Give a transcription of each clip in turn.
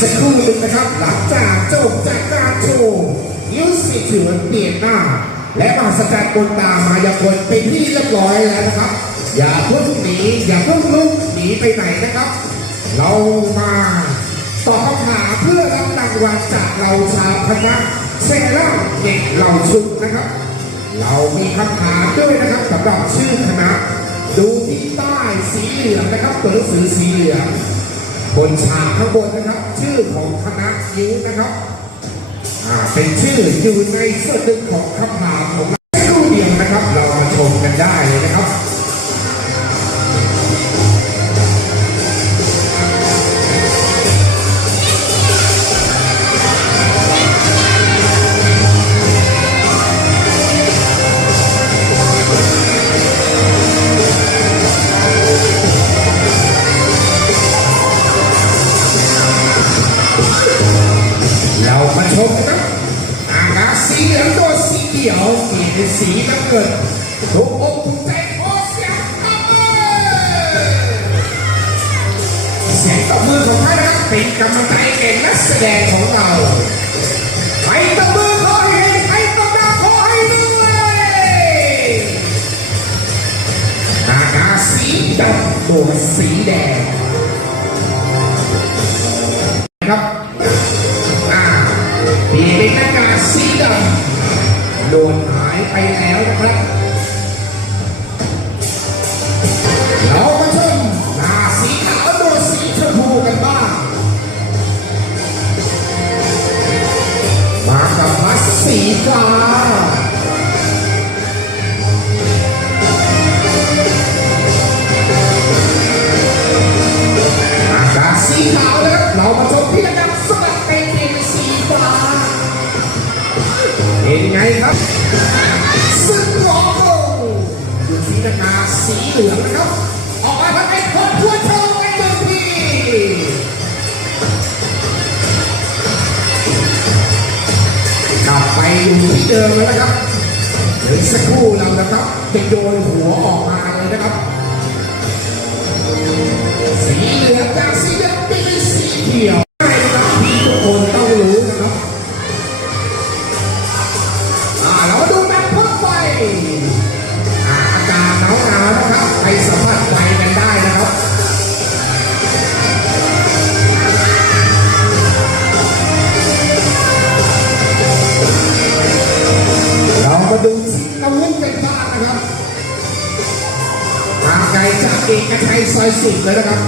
สักครู่หนึ่งนะครับ หลังจากจบจากการโชว์ยิ้วสีถือเปลี่ยนหน้า และมาสศจดบนตามายากลเป็นที่เรียบร้อยแล้วนะครับ อย่าเพิ่งหนีอย่าเพิ่งลุกหนีไปไหนนะครับ เรามาตอบคำถามเพื่อรับรางวัลจากเราชาพนักเซรั่มเด็กเราชุดนะครับ เรามีคำถามด้วยนะครับสำหรับชื่อคณะดูที่ใต้สีเหลืองนะครับตัวหนังสือสีเหลือง บนฉากข้างบนนะครับ ชื่อของคณะคิ้วนะครับอ่าเป็นชื่ออยู่ในส่วนหนึ่งของคำถามของรูเดียงนะครับ เรามาชมกันได้เลยนะครับ ตัวสีเขียวเปลี่ยนเป็นสีน้ำเงินทุกอกทุกใจโอ้เสียงตบมือเสียงตบมือของท่าน โดนหายไปแล้วนะครับเรามาชมหน้าสีขาวโดนสีชมพูกันบ้างมากับพัสสีฟ้าอากาศสีขาว เป็นไงครับซึ่งหลอกลงอยู่ที่ระดับสีเหลืองนะครับ ออกมาทำให้คนทั่วโชว์ในเมืองพี่กลับไปอยู่ที่เดิมแล้วนะครับเดี๋ยวสักครู่เรานะครับจะโยนหัวออกมาเลยนะครับ สิบเลยนะครับ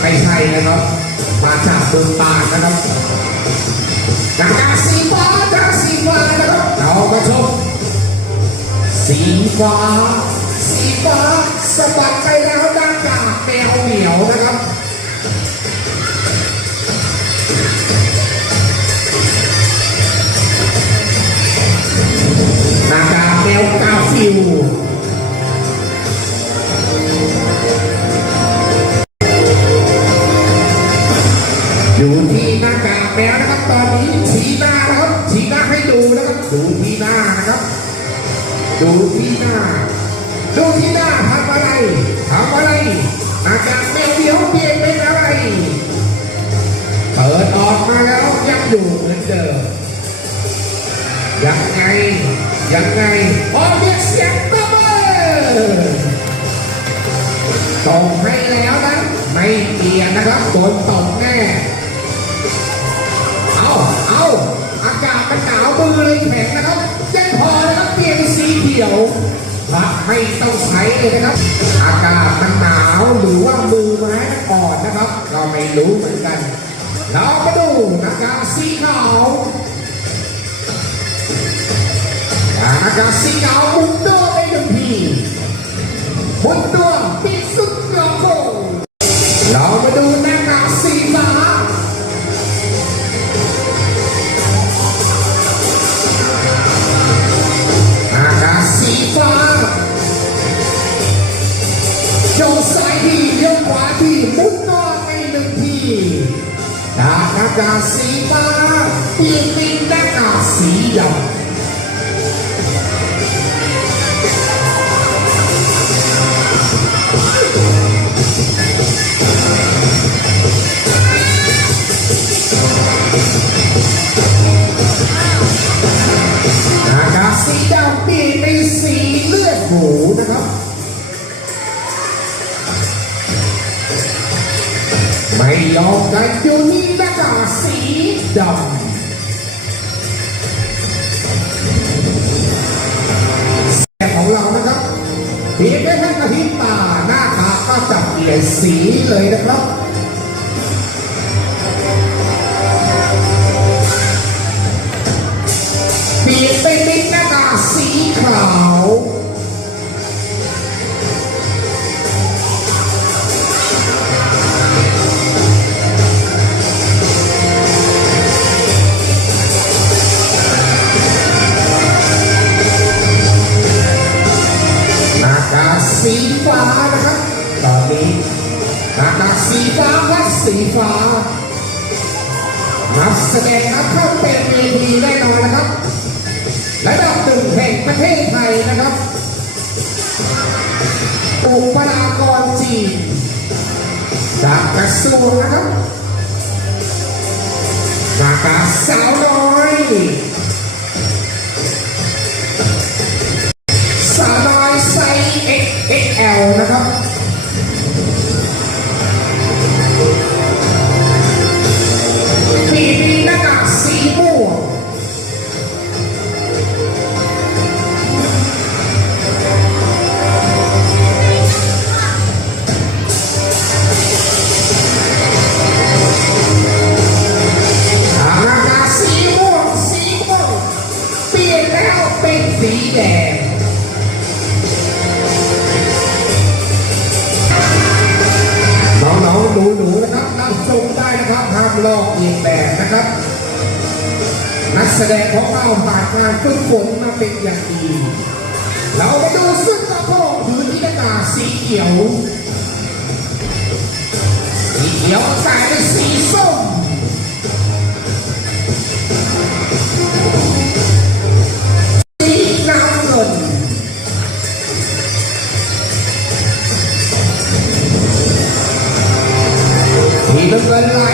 ไม่ใช่นะครับ มาจากบึงตาดนะครับจากสีฟ้าจากสีฟ้านะครับเราก็ชมสีฟ้าสีฟ้าสะบัดไปแล้วด้านกาแมวเหมียวนะครับหน้ากากแมวกาฟิวำอะไรหน้ากากแมวเดียวเปลี่ยนเป็นอะไร เปิดออกมาแล้วยังอยู่เหมือนเดิมยังไง ยังไงออกเรียกเสียงตบมือตกให้แล้วนะ ไม่เปลี่ยนนะครับโดนตกแน่เอาเอาอากาศมันหนาวมือเลยแข็งนะครับยังพอนะครับเปลี่ยนสีเขียว พระไม่ต้องใช้เลยนะครับ อากาศมันหนาวหรือว่ามือไม้อ่อนนะครับ เราไม่รู้เหมือนกัน เรามาดูอากาศสีขาวอากาศสีขาวมุนตัวไปหนึ่งทีมุนตัวปิดสุดกระโปงเรามาดูน้ากากสี จากอากาศสีฟ้าเปลี่ยนเป็นอากาศสีดำ ดอมกันอยู่ที่หน้ากากสีดำแต่ของเรานะครับเพียงแค่ท่านกระพริบตาหน้าตาก็จับเปลี่ยนสีเลยนะครับ เทศไทยนะครับอุปรากรจีนจากกระทรวงนะครับหน้ากาสาวน้อยสาวน้อยไซส์ XXL นะครับ น้องๆหนูๆนะครับรับชมได้นะครับห้ามลอกเลียนแบบนะครับ นักแสดงของเราผ่านการฝึกฝนมาเป็นอย่างดี เราไปดูซึ่งตะโพกถือที่หน้ากาสีเขียวสีเขียวกลายเป็นสีส้ม มี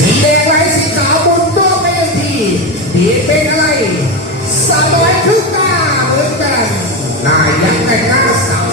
สีแดงลายสีขาวบนโต๊ะไม่ได้ทีเปลี่ยนเป็นอะไรสาวน้อยทุกตาเหมือนกันนายังแต่งหน้าสาว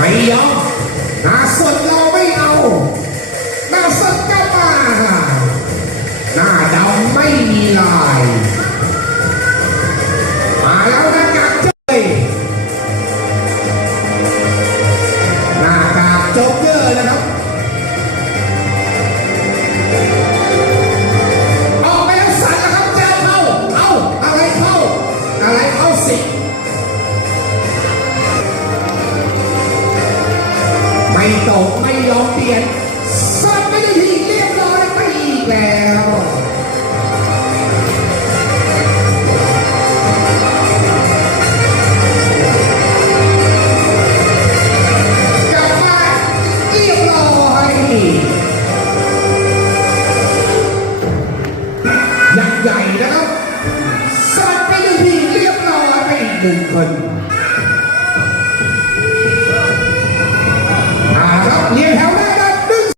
ไม่ยอมน้าสนเราไม่เอาน้าสนก็มาน้าดำไม่มีลาย สงไม่ยอมเปลี่ยน